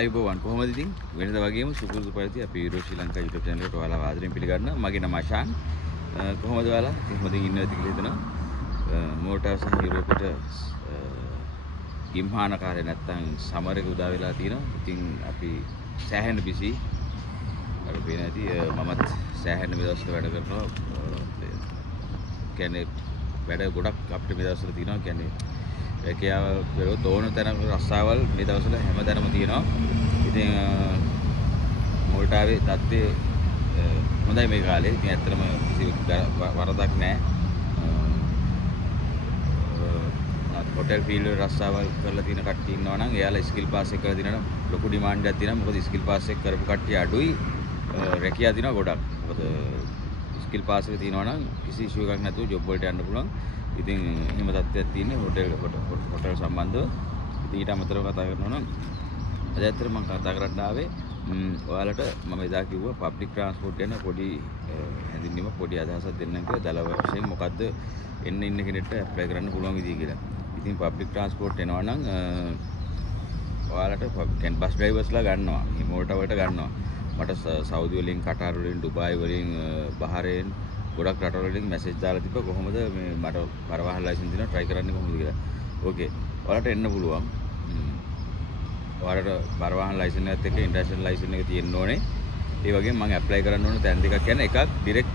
ආයුබෝවන් කොහොමද ඉතින් වෙනද වගේම සුපුරුදු පරිදි අපි යුරෝ ශ්‍රී ලංකා YouTube channel එකට ඔයාලා ආදරෙන් පිළිගන්නවා. මගේ නම අෂාන්. කොහොමද ඔයාලා? ඉතින් හොඳින් ඉන්නවද කියලා හිතනවා. මෝටර් සහ යුරෝපෙට ගිම්හාන කාර්ය නැත්තම් සමර් එක උදා වෙලා තියෙනවා. ඉතින් අපි සෑහෙන බිසි. අපි පේන ඇති මමත් සෑහෙන මේ දවස්වල වැඩ කරනවා. කියන්නේ වැඩ ගොඩක් අපිට මේ දවස්වල තියෙනවා. කියන්නේ ඒකියාව බැලුවොත් ඕන තැන රස්සාවල් මේ දවස්වල හැමතැනම තියෙනවා. ඉතින් මොල්ටාවේ තත්ත්වය හොඳයි මේ කාලේ. ඉතින් ඇත්තටම කිසි වරදක් නැහැ. හොටෙල් ෆීල්ඩ් වල රස්සාවල් කරලා තියෙන කට්ටිය ඉන්නවා නම් එයාලා ස්කිල් පාස් එක කරලා දිනන ලොකු ඩිමාන්ඩ් එකක් තියෙනවා. මොකද ස්කිල් පාස් එක කරපු කට්ටිය අඩුයි. රැකියාව දිනවා ගොඩක්. මොකද ස්කිල් පාස් එක තියෙනවා නම් කිසි ඉෂුව එකක් නැතුව ජොබ් වලට යන්න පුළුවන්. ඉතින් එහෙම තත්ත්වයක් තියෙන්නේ හොටෙල් සම්බන්ධව. ඉතින් ඊට අමතරව කතා කරනවා නම් අද ඇත්තට මම කතා කරන්න ආවේ ඔයාලට මම එදා කිව්වා පබ්ලික් ට්‍රාන්ස්පෝර්ට් ගැන පොඩි හැඳින්වීමක් පොඩි අදහසක් දෙන්නම් කියලා. දල වශයෙන් මොකද්ද එන්න ඉන්න කෙනෙක්ට ඇප්ලයි කරන්න පුළුවන් විදිය කියලා. ඉතින් පබ්ලික් ට්‍රාන්ස්පෝර්ට් එනවා නම් ඔයාලට බස් ඩ්‍රයිවර්ස්ලා ගන්නවා. හිමෝට වලට ගන්නවා. මට සෞදි වලින්, කටාර් වලින්, ඩුබායි වලින්, බහරේන් ගොඩක් රටවල් වලින් මැසේජ් දාලා තිබ්බා කොහොමද මේ මට පරවාහන ලයිසන්ස් දෙනවා try කරන්නේ කොහොමද කියලා. ඕකේ. ඔයාලට එන්න පුළුවන්. ඔයාලට පරවාහන ලයිසන් එකත් එක්ක ඉන්ටර්නැෂනල් ලයිසන් එක තියෙන්න ඕනේ. ඒ වගේම මම ඇප්ලයි කරන්න ඕන තැන් දෙකක් කියන්නේ එකක් ඩිරෙක්ට්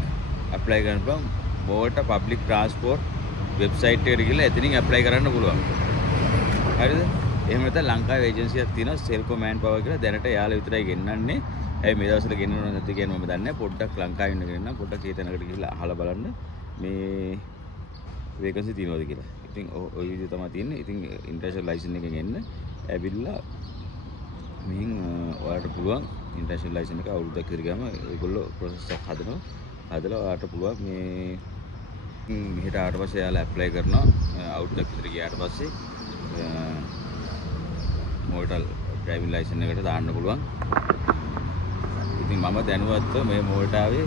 ඇප්ලයි කරන්න පුළුවන්. මොකට පබ්ලික් ට්‍රාන්ස්පෝර්ට් වෙබ්සයිට් එකට ගිහලා එතනින් ඇප්ලයි කරන්න පුළුවන්. හරිද? එහෙම නැත්නම් ලංකාවේ ඒජන්සියක් තියෙනවා සෙල්කෝ මෑන් පවර් කියලා. දැනට එයාලා විතරයි ගෙන්නන්නේ. හැබැයි මේ දවස්වල ගෙන්නනවද නැද්ද කියන මම දන්නේ නැහැ. පොඩ්ඩක් ලංකාවේ ඉන්න කෙනෙක් නම් පොඩ්ඩක් ඒ තැනකට ගිහලා අහලා බලන්න මේ වේකන්සි තියෙනවද කියලා. ඉතින් ওই විදිහ තමයි තියෙන්නේ. ඉතින් ඉන්ටර්නැෂනල් ලයිසන් එකෙන් එන්න ඇවිල්ලා මින් ඔයාලට පුළුවන් ඉන්ටර්නැෂනල් ලයිසන් එක අවුරුද්දක් විතර ගියාම ඒගොල්ලෝ ප්‍රොසෙස් එකක් හදනවා. හදලා ඔයාලට පුළුවන් මේ මෙහෙට ආවට පස්සේ එයාලා ඇප්ලයි කරනවා. අවුරුද්දක් විතර ගියාට පස්සේ මෝටර් ඩ්‍රයිවිං ලයිසන් එකට දාන්න පුළුවන්. ඉතින් මම දැනුවත්ව මේ මෝල්ටාවේ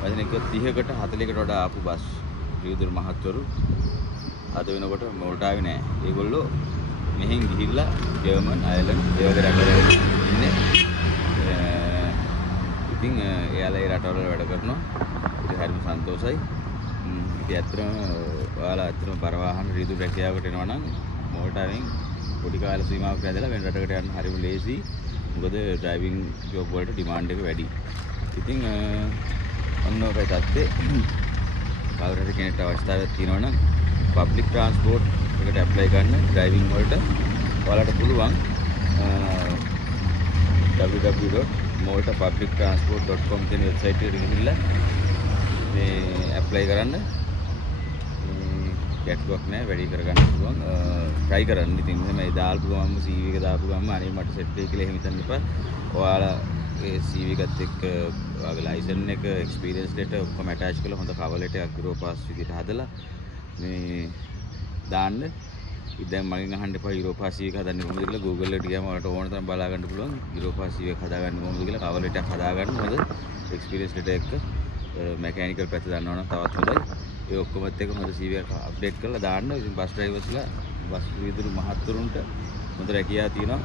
වදින එක 30කට 40කට වඩා ආපු බස් රියදුරු මහත්වරු අද වෙනකොට මෝල්ටාවේ නෑ. ඒගොල්ලෝ මෙහෙන් ගිහිල්ලා ජර්මන්, අයර්ලන්ඩ් ඒ වගේ රටවල ඉන්නේ. ඉතින් එයාලා ඒ රටවල වැඩ කරනවා. ඉතින් හරිම සන්තෝෂයි. ඉතින් ඇත්තටම ඔයාලා ඇත්තටම පරවාහන රියදුරු රැකියාවකට එනවා නම් මෝල්ටාවෙන් පොඩි කාල සීමාවක් ඇදලා වෙන රටකට යන්න හරිම ලේසි. මොකද ඩ්‍රයිවිං ජොබ් වලට ඩිමාන්ඩ් එක වැඩි. ඉතින් ඔන්න ඔකයි තත්ත්වය. කවුරු හරි කෙනෙක්ට අවශ්‍යතාවයක් තියෙනවා නම් පබ්ලික් ට්‍රාන්ස්පෝර්ට් එකට ඇප්ලයි කරන්න ඩ්‍රයිවිං වලට ඔයාලට පුළුවන් www.maltapublictransport.com කියන වෙබ්සයිට් එකට ගිහිල්ලා මේ ඇප්ලයි කරන්න. ගැටලුවක් නැහැ, වැඩි කරගන්න පුළුවන්. try කරන්න. ඉතින් එහෙම ඒ දාපු ගමන්ම CV එක දාපු ගමන්ම අනේ මට සෙට් වෙයි කියලා එහෙම හිතන්න එපා. ඔයාලා ඒ CV එකත් එක්ක ඔයාගේ ලයිසන් එක, එක්ස්පීරියන්ස් ලෙටර් ඔක්කොම ඇටච් කරලා හොඳ කවර් ලෙටර් එකක් යුරෝ පාස් විදිහට හදලා මේ දාන්න. ඉතින් දැන් මගෙන් අහන්න එපා යුරෝ පාස් CV එක හදන්නේ කොහොමද කියලා. Google එකට ගියාම ඔයාලට ඕන තරම් බලා ගන්න පුළුවන්. යුරෝ පාස් CV එක හදාගන්න කොහොමද කියලා කවර් ලෙටර් එකක් හදාගන්න. හොඳ එක්ස්පීරියන්ස් ලෙටර් එක මෙකැනිකල් පැත්ත දන්නවනම් තවත් හොඳයි. ඒ ඔක්කොමත් එක හොඳ CV එක අප්ඩේට් කරලා දාන්න. ඉතින් බස් ඩ්‍රයිවර්ස්ලා බස් රියදුරු මහත්තුරුන්ට හොඳ රැකියාව තියෙනවා.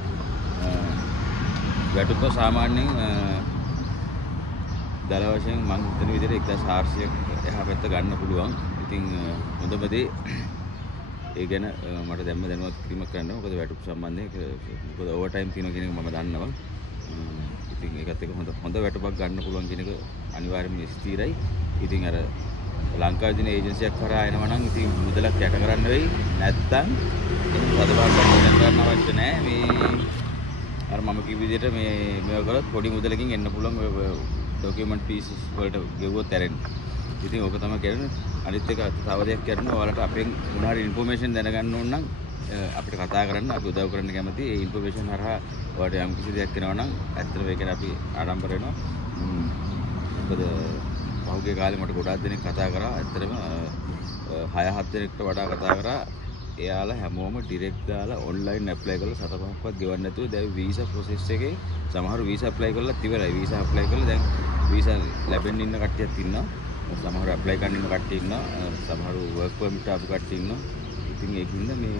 වැටුප සාමාන්‍යයෙන් දල වශයෙන් මම හිතන විදිහට 1400ක් එහා පැත්ත ගන්න පුළුවන්. ඉතින් හොඳම දේ ඒ ගැන මට දැම්ම දැනුවත් කිරීමක් කරන්න. මොකද වැටුප සම්බන්ධයෙන් මොකද ඕවර් ටයිම් තියෙනවා කියන එක මම දන්නවා. ඉතින් ඒකත් එක හොඳ වැටුපක් ගන්න පුළුවන් කියන එක අනිවාර්යයෙන්ම ස්ථිරයි. ඉතින් අර ලංකාවේ දින ඒජන්සියක් කරා එනවා නම් ඉතින් මුදලක් යට කරන්න වෙයි. නැත්තම් සදබාරක් ගන්න අවශ්‍ය නැහැ. මේ අර මම කිව්ව විදිහට මේව කරොත් පොඩි මුදලකින් එන්න පුළුවන්. ඩොකියුමන්ට් පීසස් වලට ගෙවුවොත් ඇරෙන්න. ඉතින් ඕක තමයි කරන්නේ. අනිත් එක තව දෙයක් කරනවා. ඔයාලට අපෙන් මොනවා හරි ඉන්ෆෝමේෂන් දැනගන්න ඕන නම් අපිට කතා කරන්න. අපි උදව් කරන්න කැමතියි. ඒ ඉන්ෆෝමේෂන් හරහා ඔයාලට යම් කිසි දෙයක් වෙනවා නම් ඇත්තටම ඒක අපි ආඩම්බර වෙනවා. මොකද පහුගිය කාලේ මට ගොඩාක් දෙනෙක් කතා කරා. ඇත්තටම 6-7 දෙනෙක්ට වඩා කතා කරා. එයාලා හැමෝම ඩිරෙක්ට් දාලා ඔන්ලයින් ඇප්ලයි කරලා 7-5ක්වත් ගෙවන්න නැතුව දැන් වීසා ප්‍රොසෙස් එකේ සමහරව වීසා ඇප්ලයි කරලා ඉවරයි. වීසා ඇප්ලයි කරලා දැන් වීසා ලැබෙන්න ඉන්න කට්ටියක් ඉන්නවා. සමහරව ඇප්ලයි කරන්න ඉන්න කට්ටිය ඉන්නවා. සමහරව වර්ක් පර්මිට් ආපු කට්ටිය ඉන්නවා. ඉතින් ඒකින්ද මේ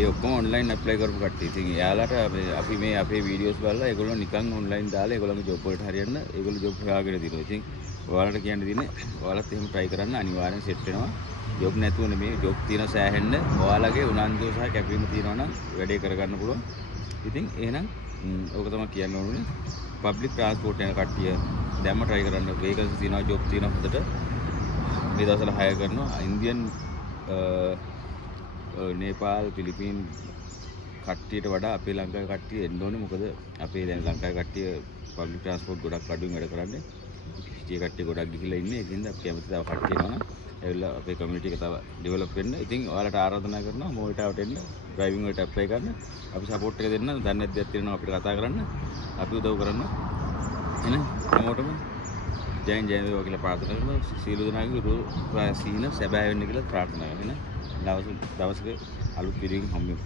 ඒ ඔක්කොම ඔන්ලයින් ඇප්ලයි කරපු කට්ටිය. ඉතින් එයාලට අපි මේ අපේ වීඩියෝස් බලලා ඒගොල්ලෝ නිකන් ඔන්ලයින් දාලා ඒගොල්ලන්ගේ ජොබ් වලට හරියන්න ඒගොල්ලෝ ජොබ් හොයාගෙන දිනවා. ඉතින් ඔයාලට කියන්න දින්නේ ඔයාලත් එහෙම try කරන්න අනිවාර්යෙන් සෙට් වෙනවා. ජොබ් නැතුව නෙමෙයි ජොබ් තියෙන සෑහෙන්න ඔයාලගේ උනන්දුව සහ කැපවීම තියෙනවා නම් වැඩේ කරගන්න පුළුවන්. ඉතින් එහෙනම් ඕක තමයි කියන්න ඕනේ. පබ්ලික් ට්‍රාන්ස්පෝර්ට් යන කට්ටිය දැම්ම try කරන්න. වේකන්සි තියෙනවා ජොබ් තියෙනවා හොඳට. මේ දවස්වල හයර් කරනවා. ඉන්දියන් නේපාල් පිලිපීන් කට්ටියට වඩා අපේ ලංකාවේ කට්ටිය එන්න ඕනේ. මොකද අපේ දැන් ලංකාවේ කට්ටිය පබ්ලික් ට්‍රාන්ස්පෝර්ට් ගොඩක් අඩුවෙන් වැඩ කරන්නේ. සිටියේ කට්ටිය ගොඩක් ගිහිල්ලා ඉන්නේ. ඒකින්ද අපි කැමති තව කට්ටිය එනවා නම් ඇවිල්ලා අපේ කමියුනිටි එක තව ඩෙවලොප් වෙන්න. ඉතින් ඔයාලට ආරාධනා කරනවා මොනිටාවට එන්න, ඩ්‍රයිවිං වලට ඇප්ලයි කරන්න. අපි සපෝට් එක දෙන්න. දන්නේ නැති දේවල් තියෙනවා අපිට කතා කරන්න. අපි උදව් කරන්න. එහෙනම් හැමෝටම ජයෙන් ජය වේවා කියලා ප්‍රාර්ථනා කරනවා. සීල දනාගේ රූප සීන සැබෑ වෙන්න කියලා ප්‍රාර්ථනා කරනවා. දවසක අලුත් වීඩියෝ එකකින් හම්බෙමු.